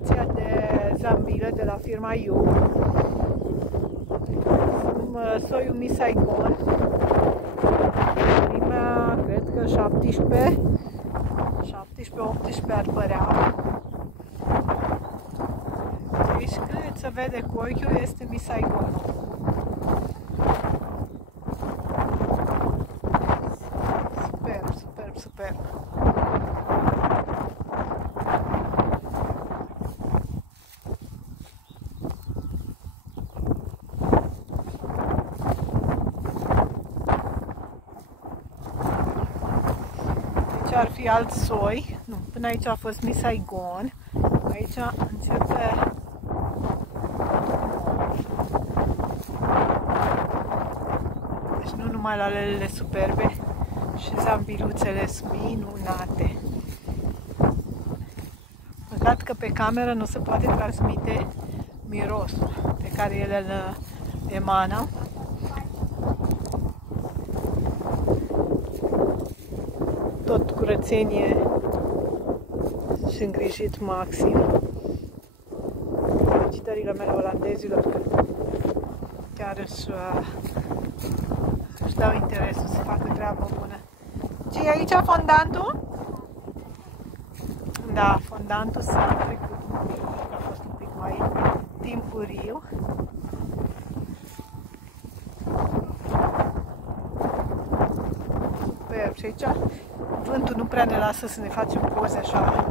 imitația de zambile de la firma Yu. Soiul Miss Saigon. Mea, cred că 17-18 ar părea. Deci, cred să vede cu ochiul, este Miss Saigon. Superb, superb, superb. Ar fi alt soi. Nu, până aici a fost Miss Saigon. Aici începe deci nu numai lalelele superbe, și zambiluțele sunt minunate. Păcat că pe cameră nu se poate transmite mirosul pe care ele îl emană. Tot curățenie și îngrijit maxim. Felicitările mele olandezilor că chiar își dau interesul să facă treabă bună. Ce e aici, fondantul? Da, fondantul s-a trecut un pic, a fost un pic mai timpuriu. Superb. Și aici vântul nu prea ne lasă să ne facem poze așa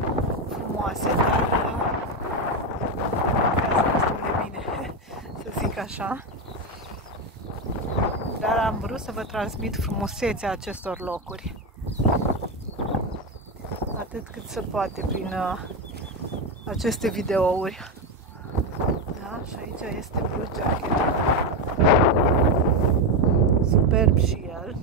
frumoase, dar lucrează destul de bine, să zic așa. Dar am vrut să vă transmit frumusețea acestor locuri, atât cât se poate prin aceste videouri. Da? Și aici este Blue Jacket. Superb și el.